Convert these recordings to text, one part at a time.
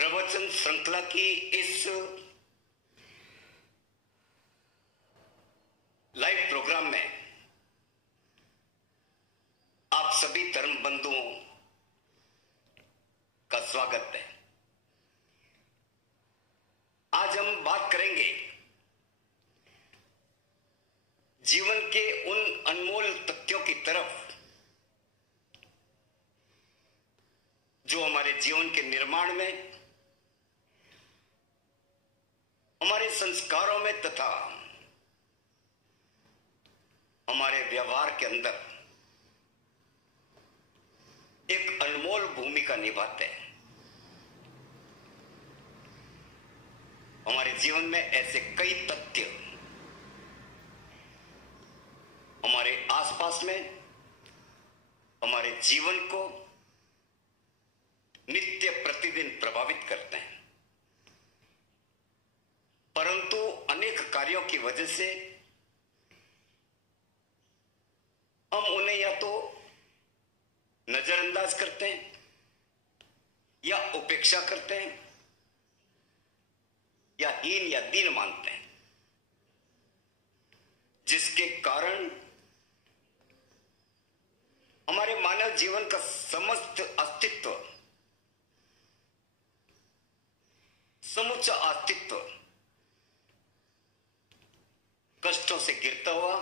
प्रवचन श्रृंखला की इस लाइव प्रोग्राम में आप सभी धर्म बंधुओं का स्वागत है। आज हम बात करेंगे जीवन के उन अनमोल तथ्यों की तरफ जो हमारे जीवन के निर्माण में, हमारे संस्कारों में तथा हमारे व्यवहार के अंदर एक अनमोल भूमिका निभाते हैं। हमारे जीवन में ऐसे कई तथ्य हमारे आसपास में हमारे जीवन को नित्य प्रतिदिन प्रभावित करते हैं, परंतु अनेक कार्यों की वजह से हम उन्हें या तो नजरअंदाज करते हैं या उपेक्षा करते हैं या हीन या दीन मानते हैं, जिसके कारण हमारे मानव जीवन का समस्त अस्तित्व, समूचा अस्तित्व कष्टों से गिरता हुआ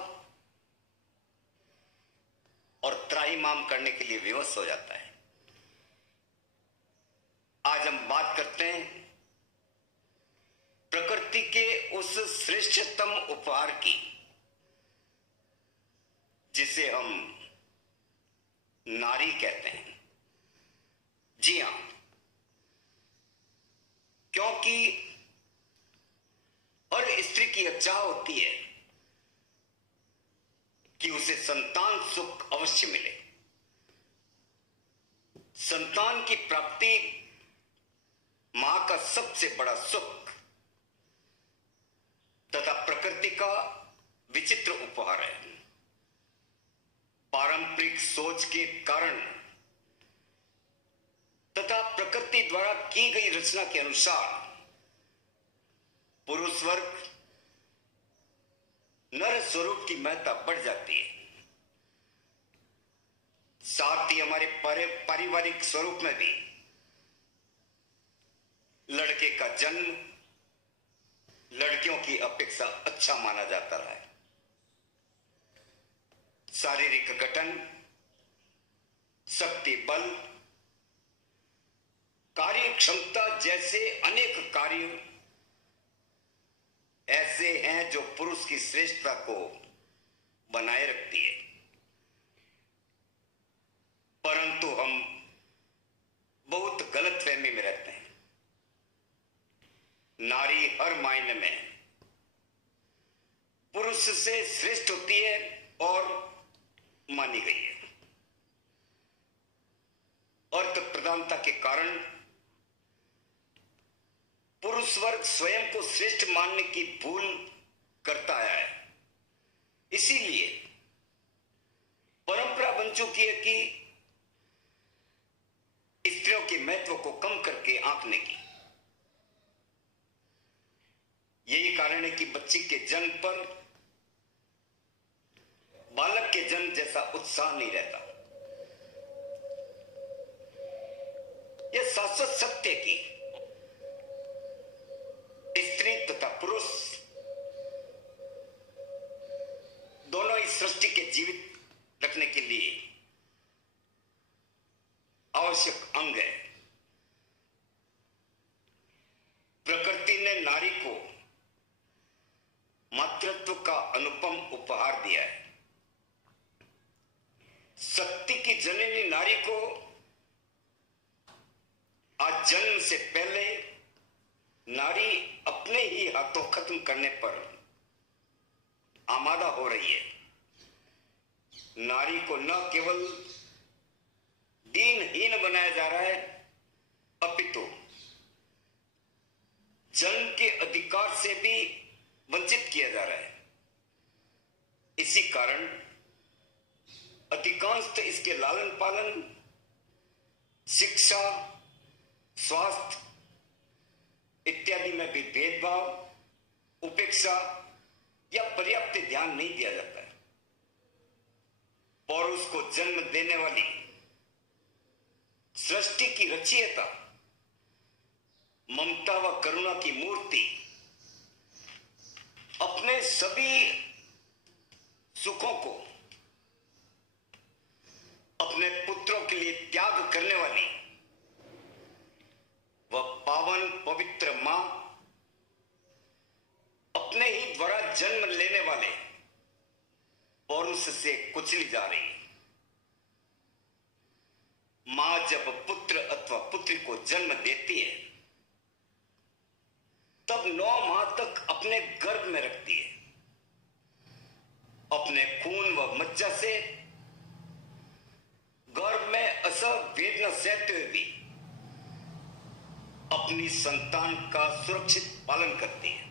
और त्राहिमाम करने के लिए विवश हो जाता है। आज हम बात करते हैं प्रकृति के उस श्रेष्ठतम उपहार की, जिसे हम नारी कहते हैं। जी हां, क्योंकि हर स्त्री की इच्छा होती है कि उसे संतान सुख अवश्य मिले। संतान की प्राप्ति मां का सबसे बड़ा सुख तथा प्रकृति का विचित्र उपहार है। पारंपरिक सोच के कारण तथा प्रकृति द्वारा की गई रचना के अनुसार पुरुष वर्ग नर स्वरूप की महत्ता बढ़ जाती है। साथ ही हमारे पारिवारिक स्वरूप में भी लड़के का जन्म लड़कियों की अपेक्षा अच्छा माना जाता रहा है। शारीरिक गठन, शक्ति बल, कार्य क्षमता जैसे अनेक कार्य ऐसे हैं जो पुरुष की श्रेष्ठता को बनाए रखती है, परंतु हम बहुत गलतफहमी में रहते हैं। नारी हर मायने में पुरुष से श्रेष्ठ होती है और मानी गई है। अर्थ प्रधानता के कारण पुरुष वर्ग स्वयं को श्रेष्ठ मानने की भूल करता आया है। इसीलिए परंपरा बन चुकी है कि स्त्रियों के महत्व को कम करके आंकने की। यही कारण है कि बच्ची के जन्म पर बालक के जन्म जैसा उत्साह नहीं रहता। यह शाश्वत सत्य की स्त्री तथा पुरुष दोनों इस सृष्टि के जीवित रखने के लिए आवश्यक अंग है। प्रकृति ने नारी को मातृत्व का अनुपम उपहार दिया है। शक्ति की जननी नारी को आज जन्म से पहले नारी अपने ही हाथों खत्म करने पर आमादा हो रही है। नारी को न केवल दीनहीन बनाया जा रहा है, अपितु जन्म के अधिकार से भी वंचित किया जा रहा है। इसी कारण अधिकांश इसके लालन पालन, शिक्षा, स्वास्थ्य इत्यादि में भी भेदभाव, उपेक्षा या पर्याप्त ध्यान नहीं दिया जाता है। पौरुष को जन्म देने वाली सृष्टि की रचयिता, ममता व करुणा की मूर्ति, अपने सभी सुखों को अपने पुत्रों के लिए त्याग करने वाली वह पावन पवित्र मां, अपने ही द्वारा जन्म लेने वाले पौरुष से कुचली जा रही है। मां जब पुत्र अथवा पुत्री को जन्म देती है तब 9 माह तक अपने गर्भ में रखती है। अपने खून व मज्जा से गर्भ में असह वेदना सहते हुए भी अपनी संतान का सुरक्षित पालन करती है।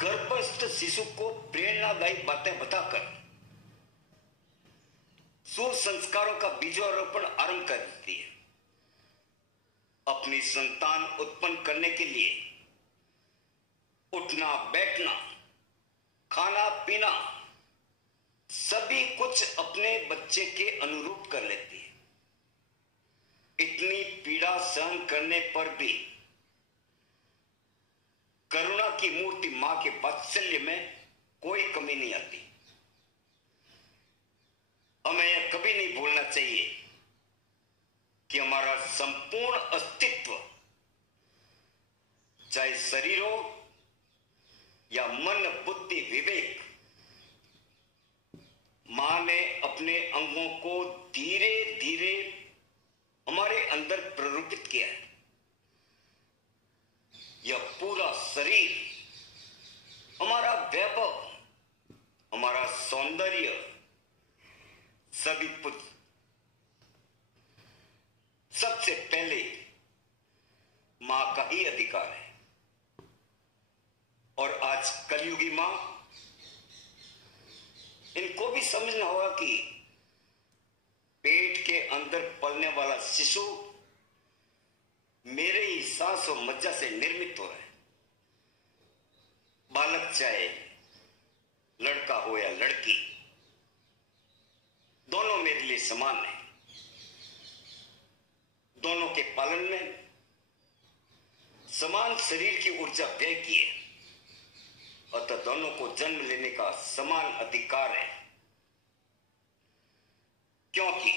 गर्भस्थ शिशु को प्रेरणादायी बातें बताकर सुसंस्कारों का बीजारोपण आरंभ कर देती है। अपनी संतान उत्पन्न करने के लिए उठना बैठना, खाना पीना सभी कुछ अपने बच्चे के अनुरूप कर लेती है। इतनी पीड़ा सहन करने पर भी करुणा की मूर्ति मां के वात्सल्य में कोई कमी नहीं आती। हमें यह कभी नहीं भूलना चाहिए कि हमारा संपूर्ण अस्तित्व, चाहे शरीर हो या मन, बुद्धि, विवेक, मां ने अपने अंगों को धीरे धीरे हमारे अंदर प्ररूपित किया है। यह पूरा शरीर हमारा वैभव, हमारा सौंदर्य, सभी कुछ सबसे पहले मां का ही अधिकार है। और आज कलयुगी मां, इनको भी समझना होगा कि पेट के अंदर पलने वाला शिशु मेरे ही सांस और मज्जा से निर्मित हो रहा है। बालक चाहे लड़का हो या लड़की, दोनों मेरे लिए समान है। दोनों के पालन में समान शरीर की ऊर्जा व्यय की है, अतः दोनों को जन्म लेने का समान अधिकार है। क्योंकि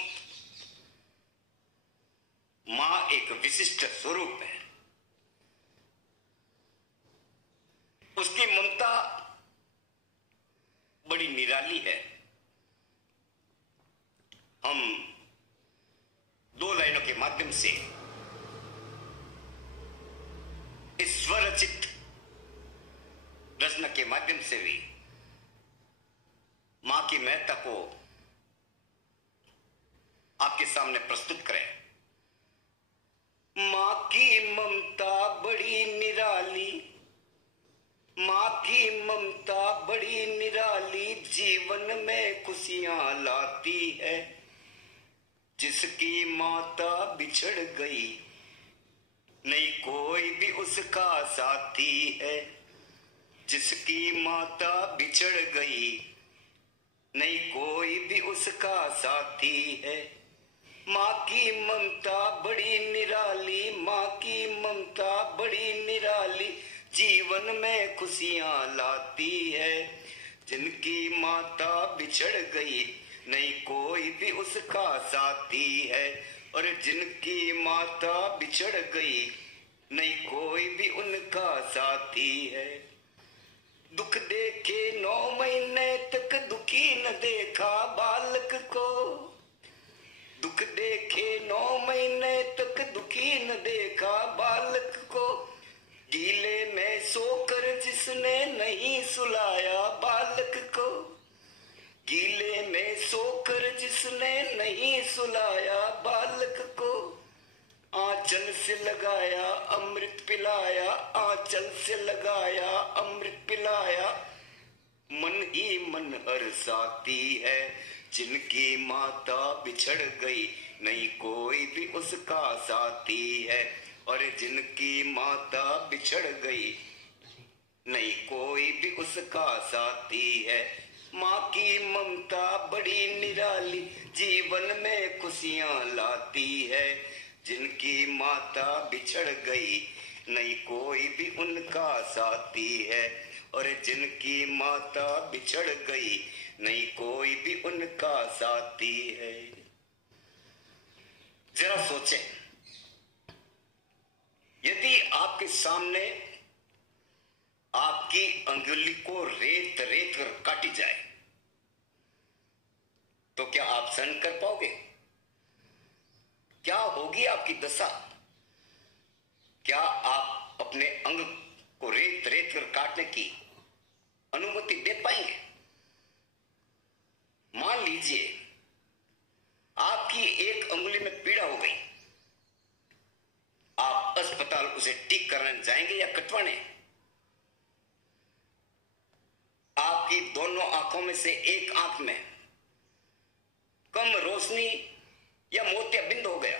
मां एक विशिष्ट स्वरूप है। उसकी ममता बड़ी निराली है। हम 2 लाइनों के माध्यम से इस स्वरचित रचना के माध्यम से भी मां की महत्ता को आपके सामने प्रस्तुत करें। मां की ममता बड़ी निराली, मां की ममता बड़ी निराली, जीवन में खुशियां लाती है। जिसकी माता बिछड़ गई नहीं कोई भी उसका साथी है। जिसकी माता बिछड़ गई नहीं कोई भी उसका साथी है। मां की ममता बड़ी निराली, मां की ममता बड़ी निराली, जीवन में खुशियां लाती है। जिनकी माता बिछड़ गई नहीं कोई भी उसका साथी है। और जिनकी माता बिछड़ गई नहीं कोई भी उनका साथी है। दुख देखे 9 महीने तक दुखी न देखा बालक को। दुख देखे 9 महीने तक दुखी न देखा बालक को। गीले में सोकर जिसने नहीं सुलाया बालक को। गीले में सोकर जिसने नहीं सुलाया बालक को। आंचल से लगाया अमृत पिलाया, आंचल से लगाया अमृत पिलाया। मन ही मन हर्षाती है। जिनकी माता बिछड़ गई नहीं कोई भी उसका साथी है। और जिनकी माता बिछड़ गई नहीं कोई भी उसका साथी है। माँ की ममता बड़ी निराली जीवन में खुशियां लाती है। जिनकी माता बिछड़ गई नहीं कोई भी उनका साथी है। और जिनकी माता बिछड़ गई नहीं कोई भी उनका साथी है। जरा सोचें, यदि आपके सामने आपकी अंगुली को रेत रेत कर काटी जाए तो क्या आप सहन कर पाओगे? क्या होगी आपकी दशा? क्या आप अपने अंग को रेत रेत कर काटने की अनुमति दे पाएंगे? मान लीजिए आपकी एक अंगुली में पीड़ा हो गई, आप अस्पताल उसे ठीक करने जाएंगे या कटवाने? आपकी दोनों आंखों में से एक आंख में कम रोशनी या मोतियाबिंद हो गया,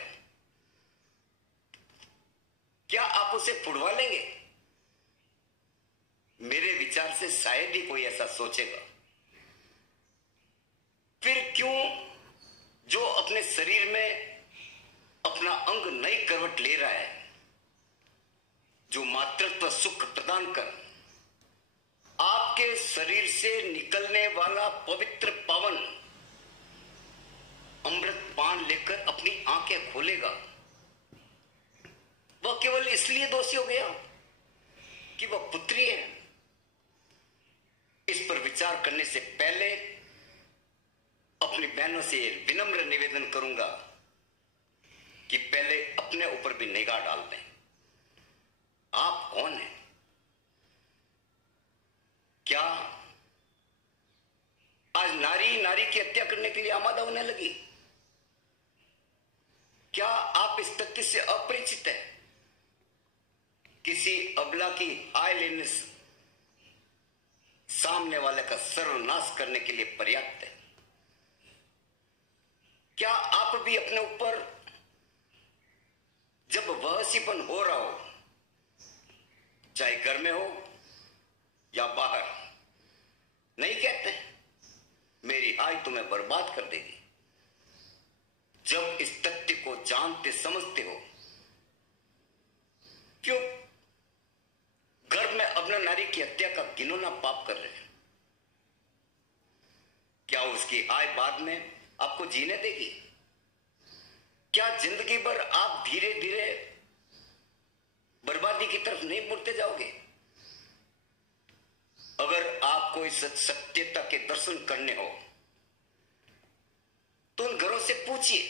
क्या आप उसे फुड़वा लेंगे? मेरे विचार से शायद ही कोई ऐसा सोचेगा। फिर क्यों जो अपने शरीर में अपना अंग नई करवट ले रहा है, जो मातृत्व सुख प्रदान कर आपके शरीर से निकलने वाला पवित्र पावन अमृत पान लेकर अपनी आंखें खोलेगा, वह केवल इसलिए दोषी हो गया कि वह पुत्री है? इस पर विचार करने से पहले अपनी बहनों से विनम्र निवेदन करूंगा कि पहले अपने ऊपर भी निगाह डाल दें। आप कौन हैं? क्या आज नारी नारी की हत्या करने के लिए आमादा होने लगी? क्या आप इस तथ्य से अपरिचित हैं? किसी अबला की आय लेने से सामने वाले का सर्वनाश करने के लिए पर्याप्त है। क्या आप भी अपने ऊपर जब वहसीपन हो रहा हो, चाहे घर में हो या बाहर, नहीं कहते मेरी आय तुम्हें बर्बाद कर देगी? जब इस तथ्य को जानते समझते हो, क्यों गर्भ में अबला नारी की हत्या का घिनौना पाप कर रहे हैं? क्या उसकी आय बाद में आपको जीने देगी? क्या जिंदगी भर आप धीरे धीरे बर्बादी की तरफ नहीं मुड़ते जाओगे? अगर आपको इस सत्यता के दर्शन करने हो तो उन घरों से पूछिए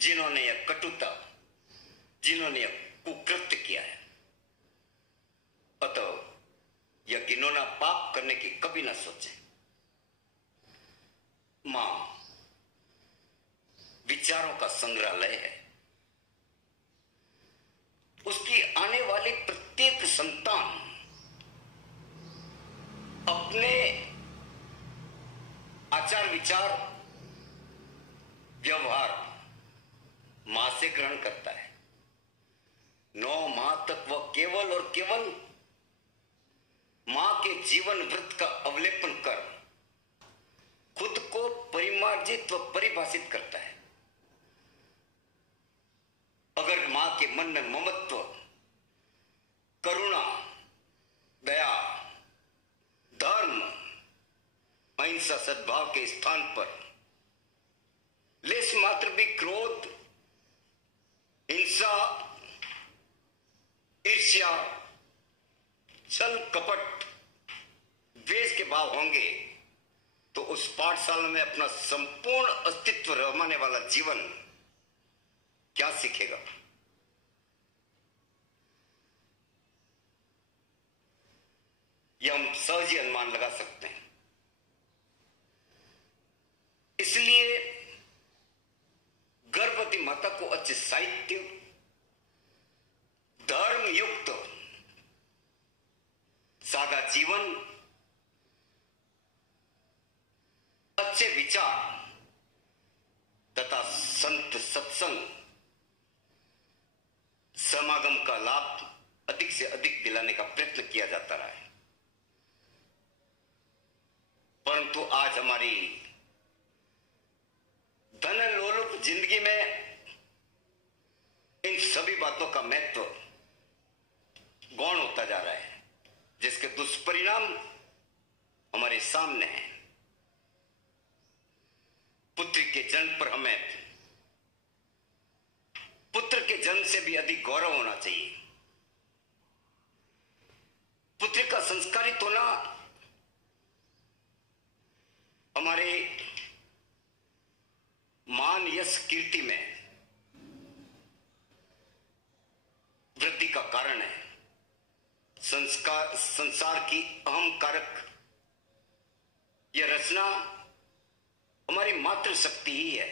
जिन्होंने यह कटुता, जिन्होंने यह कुकृत्य किया है। अतः यह घिनौना पाप करने की कभी ना सोचे। मां विचारों का संग्रहालय है। उसकी आने वाली प्रत्येक संतान अपने आचार विचार व्यवहार मां से ग्रहण करता है। 9 माह तक वह केवल और केवल मां के जीवन वृत्त का अवलोकन कर खुद को परिमार्जित व परिभाषित करता है। अगर मां के मन में ममत्व, करुणा, दया, धर्म, अहिंसा, सद्भाव के स्थान पर लेश मात्र भी क्रोध, हिंसा, ईर्ष्या, छल कपट, द्वेष के भाव होंगे तो उस पाठशाला में अपना संपूर्ण अस्तित्व रमाने वाला जीवन क्या सीखेगा? यह हम सहज ही अनुमान लगा सकते हैं। इसलिए गर्भवती माता को अच्छे साहित्य, धर्म युक्त सादा जीवन, अच्छे विचार तथा संत सत्संग लाभ अधिक से अधिक दिलाने का प्रयत्न किया जाता रहा है, परंतु आज हमारी धन लोलुप जिंदगी में इन सभी बातों का महत्व गौण होता जा रहा है, जिसके दुष्परिणाम हमारे सामने हैं। पुत्र के जन्म पर हमें पुत्र के जन्म से भी अधिक गौरव होना चाहिए। पुत्र का संस्कारित होना हमारे मान यश कीर्ति में वृद्धि का कारण है। संसार की अहम कारक यह रचना हमारी मातृ शक्ति ही है।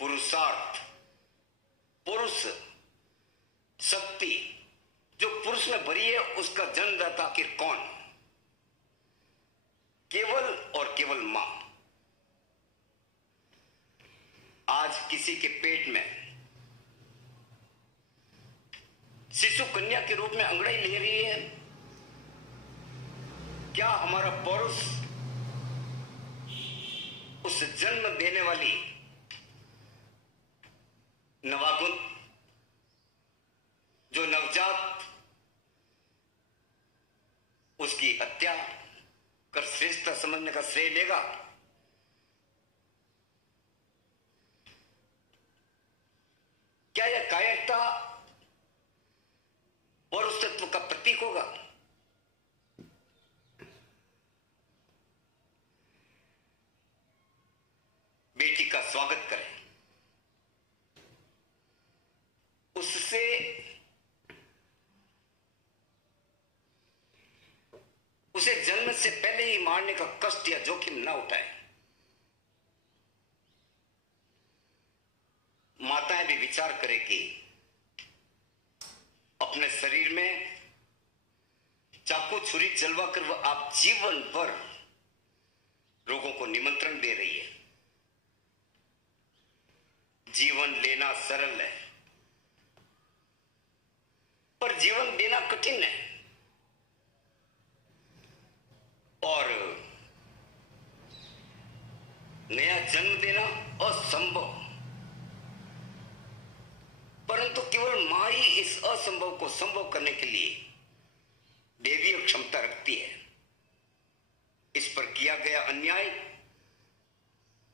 पुरुषार्थ, पुरुष शक्ति जो पुरुष में भरी है, उसका जन्मदाता आखिर कौन? केवल और केवल मां। आज किसी के पेट में शिशु कन्या के रूप में अंगड़ाई ले रही है, क्या हमारा पौरुष उस जन्म देने वाली नवागुन जो नवजात उसकी हत्या कर श्रेष्ठता समझने का श्रेय लेगा? क्या यह कायरता पौरुषत्व का प्रतीक होगा? बेटी का स्वागत करें, उससे उसे जन्म से पहले ही मारने का कष्ट या जोखिम न उठाए। माताएं भी विचार करें कि अपने शरीर में चाकू छुरी चलवा कर वह आप जीवन भर रोगों को निमंत्रण दे रही है। जीवन लेना सरल है, पर जीवन देना कठिन है। और नया जन्म देना असंभव, परंतु केवल मां ही इस असंभव को संभव करने के लिए दैवीय क्षमता रखती है। इस पर किया गया अन्याय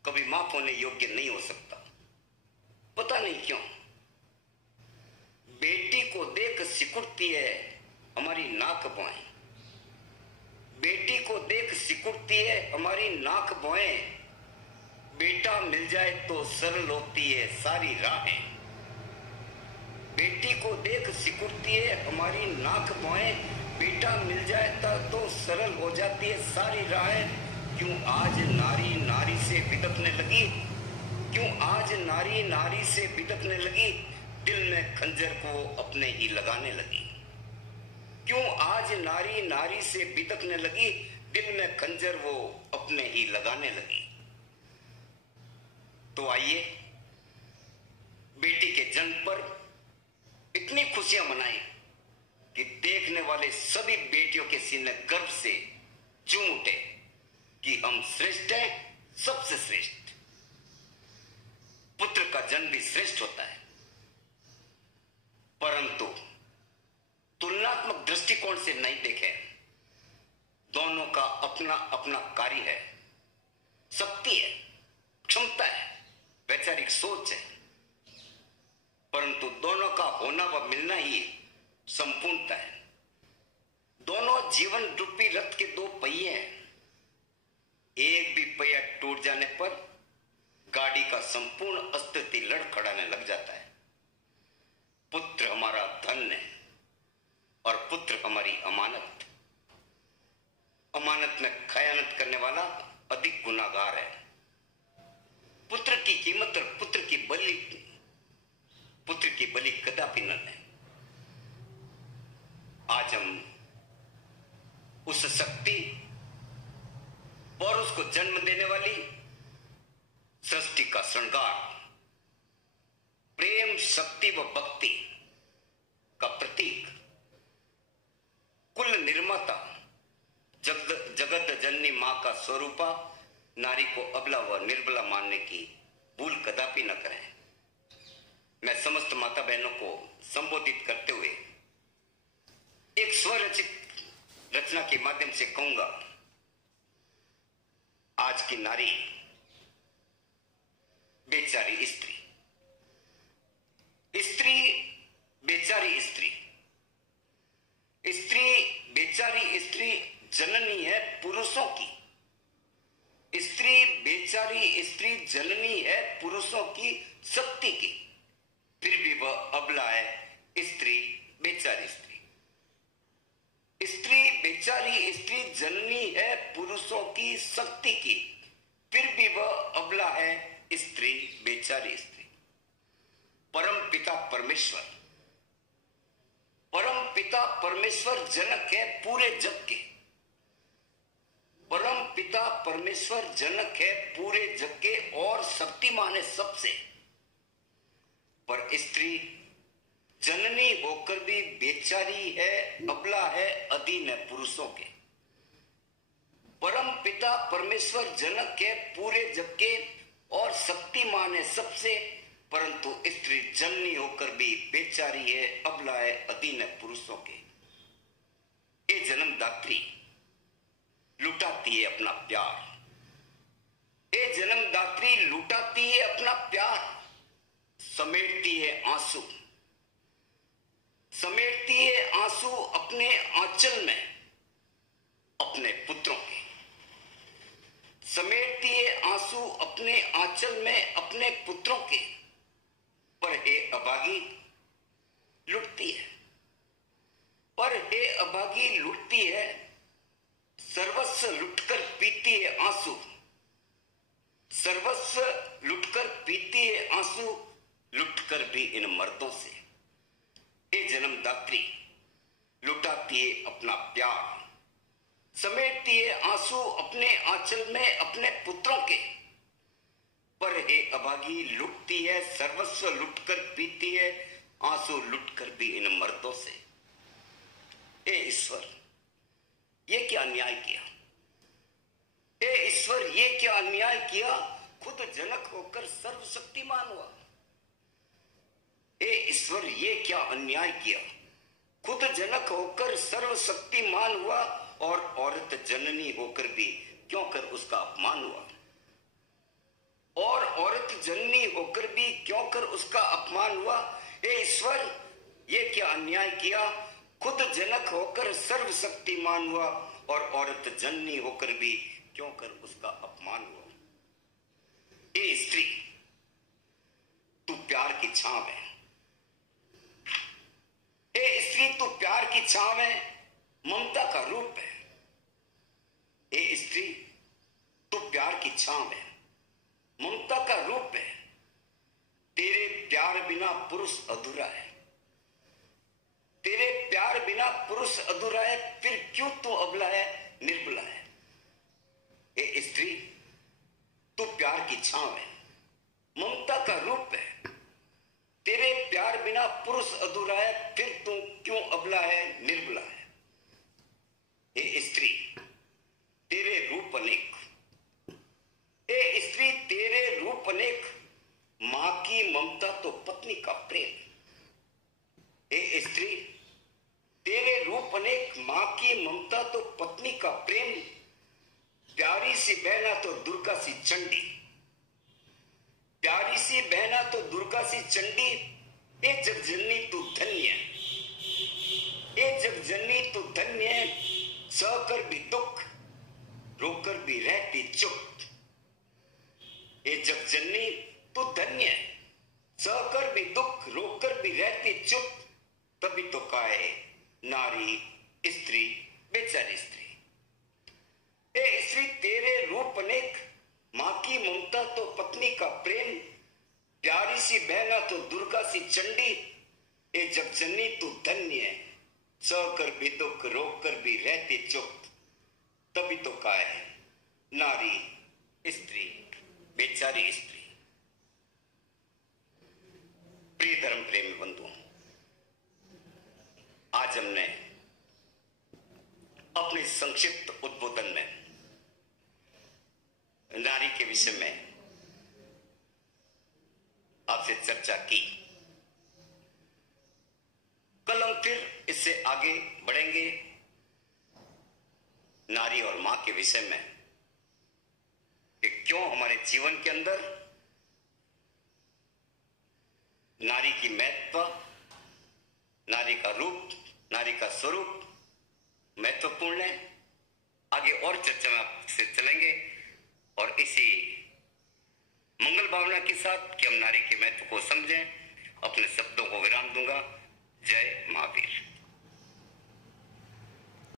कभी माफ होने योग्य नहीं हो सकता। पता नहीं क्यों बेटी को देख सिकुड़ती है हमारी नाक भौएं। बेटी को देख सिकुड़ती है हमारी नाक भौएं। बेटा मिल जाए तो सरल होती है सारी राहें। बेटी को देख सिकुड़ती है हमारी नाक भौएं। बेटा मिल जाए तो सरल हो जाती है सारी राहें। क्यों आज नारी नारी से बिदकने लगी? क्यों आज नारी नारी से बिदकने लगी? दिल में खंजर को अपने ही लगाने लगी। क्यों आज नारी नारी से बिदकने लगी? दिल में खंजर वो अपने ही लगाने लगी। तो आइए बेटी के जन्म पर इतनी खुशियां मनाएं कि देखने वाले सभी बेटियों के सीने गर्व से झूम उठे कि हम श्रेष्ठ हैं, सबसे श्रेष्ठ। पुत्र का जन्म भी श्रेष्ठ होता है, परंतु तुलनात्मक दृष्टिकोण से नहीं देखें। दोनों का अपना अपना कार्य है, शक्ति है, क्षमता है, वैचारिक सोच है, परंतु दोनों का होना व मिलना ही संपूर्णता है। दोनों जीवन रूपी रथ के दो पहिए हैं। एक भी पहिया टूट जाने पर गाड़ी का संपूर्ण अस्तित्व लड़खड़ाने लग जाता है। पुत्र हमारा धन है और पुत्र हमारी अमानत। अमानत में खयानत करने वाला अधिक गुनाहगार है। पुत्र की कीमत और पुत्र की बलि कदापि न है। आज हम उस शक्ति और उसको जन्म देने वाली सृष्टि का श्रृंगार, प्रेम, शक्ति व भक्ति स्वरूपा नारी को अबला व निर्बला मानने की भूल कदापि न करें। मैं समस्त माता बहनों को संबोधित करते हुए एक स्वरचित रचना के माध्यम से कहूंगा, आज की नारी बेचारी स्त्री, स्त्री बेचारी स्त्री, स्त्री बेचारी स्त्री जननी है पुरुषों की, स्त्री बेचारी स्त्री जननी है पुरुषों की शक्ति की, फिर भी वह अबला है स्त्री बेचारी स्त्री। स्त्री बेचारी स्त्री जननी है पुरुषों की शक्ति की, फिर भी वह अबला है स्त्री बेचारी स्त्री। परम पिता परमेश्वर, परम पिता परमेश्वर जनक है पूरे जग के, परम पिता परमेश्वर जनक है पूरे जग के और शक्तिमान है सबसे। पर स्त्री जननी होकर भी बेचारी है, अबला है, अधीन है पुरुषों के। परम पिता परमेश्वर जनक है पूरे जग के और शक्तिमान है सबसे, परंतु स्त्री जननी होकर भी बेचारी है, अबला है, अधीन है पुरुषों के। ये जन्मदात्री लुटाती है अपना प्यार, ये जन्मदात्री लुटाती है अपना प्यार, समेटती है आंसू, समेटती है आंसू अपने आंचल में अपने पुत्रों के, समेटती है आंसू अपने आंचल में अपने पुत्रों के। पर हे अभागी लुटती है, पर हे अभागी लुटती है, सर्वस्व लुटकर पीती है आंसू, सर्वस्व लुटकर पीती है आंसू, लुटकर भी इन मर्दों से। ये जन्मदात्री लुटाती है अपना प्यार, समेटती है आंसू अपने आंचल में अपने पुत्रों के। पर हे अभागी लुटती है, सर्वस्व लुटकर पीती है आंसू, लुटकर भी इन मर्दों से। हे ईश्वर, ये क्या अन्याय किया, हे ईश्वर ये क्या अन्याय किया, खुद जनक होकर सर्वशक्तिमान हुआ। हे ईश्वर ये क्या अन्याय किया, खुद जनक होकर सर्वशक्तिमान हुआ और औरत जननी होकर भी क्यों कर उसका अपमान हुआ, और औरत जननी होकर भी क्यों कर उसका अपमान हुआ। हे ईश्वर ये क्या अन्याय किया, खुद जनक होकर सर्वशक्तिमान हुआ और औरत जननी होकर भी क्यों कर उसका अपमान हुआ। हे स्त्री तू प्यार की छांव है, हे स्त्री तू प्यार की छांव है, ममता का रूप है। हे स्त्री तू प्यार की छांव है, ममता का रूप है। तेरे प्यार बिना पुरुष अधूरा है, तेरे प्यार बिना पुरुष अधूरा है, फिर क्यों तू अबला है, निर्बला है। हे स्त्री तू प्यार की छांव है, ममता का रूप है। तेरे प्यार बिना पुरुष अधूरा है, फिर तू क्यों अबला है, निर्बला है। हे स्त्री तेरे रूप अनेक, हे स्त्री तेरे रूप अनेक, मां की ममता तो पत्नी का प्रेम। हे स्त्री तेरे रूप अनेक, मां की ममता तो पत्नी का प्रेम। प्यारी सी बहना तो दुर्गा सी चंडी, प्यारी सी बहना तो दुर्गा सी चंडी। ए जगजननी तू धन्य, ए जगजननी तू धन्य, सहकर भी दुख रोकर भी रहती चुप। ए जगजननी तू धन्य, सहकर भी दुख रोकर भी रहती चुप। तभी तो कहे नारी स्त्री बेचारी स्त्री। ए स्त्री तेरे रूप अनेक, मां की ममता तो पत्नी का प्रेम। प्यारी सी बहना तो दुर्गा सी चंडी। ए जगजननी तू धन्य, सहकर भी दुख रोकर भी रहती चुप। तभी तो कहे नारी स्त्री बेचारी स्त्री। प्रिय धर्म प्रेमी बंधुओं, आज हमने अपने संक्षिप्त उद्बोधन में नारी के विषय में आपसे चर्चा की। कल हम फिर इससे आगे बढ़ेंगे नारी और मां के विषय में कि क्यों हमारे जीवन के अंदर नारी की महत्व, नारी का रूप, नारी का स्वरूप महत्वपूर्ण है। आगे और चर्चा में आपसे चलेंगे और इसी मंगल भावना के साथ कि हम नारी के महत्व को समझें, अपने शब्दों को विराम दूंगा। जय महावीर।